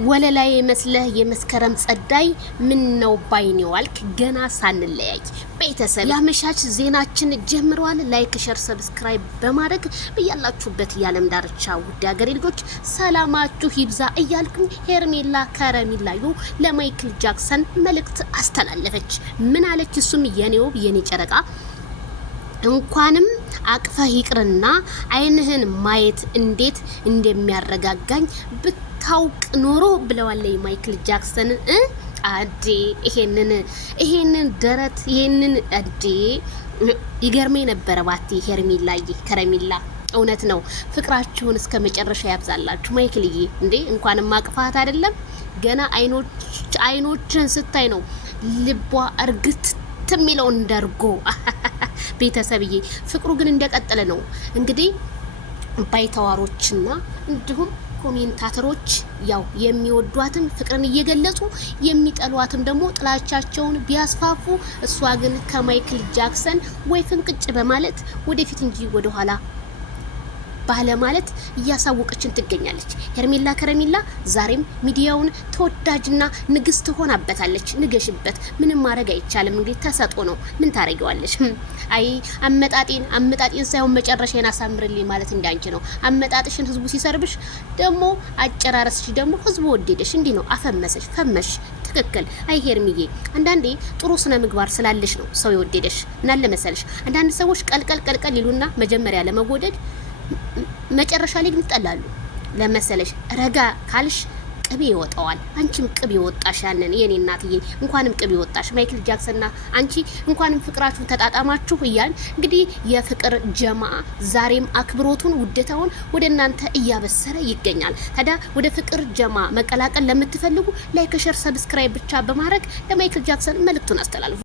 ወለላይ መስለህ የመስከረም ጸዳይ ምን ነው ባይኔ ዋልክ ገና ሳንለያይ። ቤተሰብ ያመሻች ዜናችን ጀምሯል። ላይክ ሸር ሰብስክራይብ በማድረግ በያላችሁበት የዓለም ዳርቻ ውድ ሀገሬ ልጆች ሰላማችሁ ይብዛ እያልኩኝ ሄርሜላ ከረሚላዩ ለማይክል ጃክሰን መልእክት አስተላለፈች። ምን አለች? እሱም የኔው የኔ ጨረቃ እንኳንም አቅፈህ ይቅርና አይንህን ማየት እንዴት እንደሚያረጋጋኝ ብታውቅ ኖሮ ብለዋል ማይክል ጃክሰን። አዴ ይሄንን ደረት ይሄንን አዴ ይገርመኝ ነበር ባቲ ሄርሜላዬ ከረሚላ እውነት ነው። ፍቅራችሁን እስከ መጨረሻ ያብዛላችሁ። ማይክልዬ እንዴ እንኳንም ማቅፋት አይደለም ገና አይኖችን ስታይ ነው ልቧ እርግት የሚለው እንደርጎ። ቤተሰብዬ ፍቅሩ ግን እንደቀጠለ ነው። እንግዲህ ባይተዋሮችና እንዲሁም ኮሜንታተሮች ያው የሚወዷትም ፍቅርን እየገለጹ የሚጠሏትም ደግሞ ጥላቻቸውን ቢያስፋፉ እሷ ግን ከማይክል ጃክሰን ወይ ፍንቅጭ በማለት ወደፊት እንጂ ወደ ኋላ ባለ ማለት እያሳወቀችን ትገኛለች። ሄርሜላ ከረሚላ ዛሬም ሚዲያውን ተወዳጅና ንግስት ሆናበታለች። ንገሽበት፣ ምንም ማድረግ አይቻልም። እንግዲህ ተሰጦ ነው። ምን ታረጊዋለሽ? አይ አመጣጤን ሳይሆን መጨረሻዬን አሳምርልኝ ማለት እንዳንቺ ነው። አመጣጥሽን ህዝቡ ሲሰርብሽ ደግሞ አጨራረስሽ ደግሞ ህዝቡ ወደደሽ። እንዲህ ነው አፈመሰሽ ፈመሽ። ትክክል። አይ ሄርሚዬ አንዳንዴ ጥሩ ስነ ምግባር ስላለሽ ነው ሰው የወደደሽ። እናለ መሰለሽ አንዳንድ ሰዎች ቀልቀል ይሉና መጀመሪያ ለመወደድ መጨረሻ ላይ ግን ይጠላሉ። ለመሰለሽ ረጋ ካልሽ ቅቤ ይወጣዋል። አንቺም ቅቤ ወጣሽ። ያንን የኔ እናትዬ እንኳንም ቅቤ ወጣሽ። ማይክል ጃክሰንና አንቺ እንኳንም ፍቅራችሁን ተጣጣማችሁ እያል እንግዲህ የፍቅር ጀማ ዛሬም አክብሮቱን ውደታውን ወደ እናንተ እያበሰረ ይገኛል። ታዲያ ወደ ፍቅር ጀማ መቀላቀል ለምትፈልጉ ላይክ ሸር ሰብስክራይብ ብቻ በማድረግ ለማይክል ጃክሰን መልእክቱን አስተላልፉ።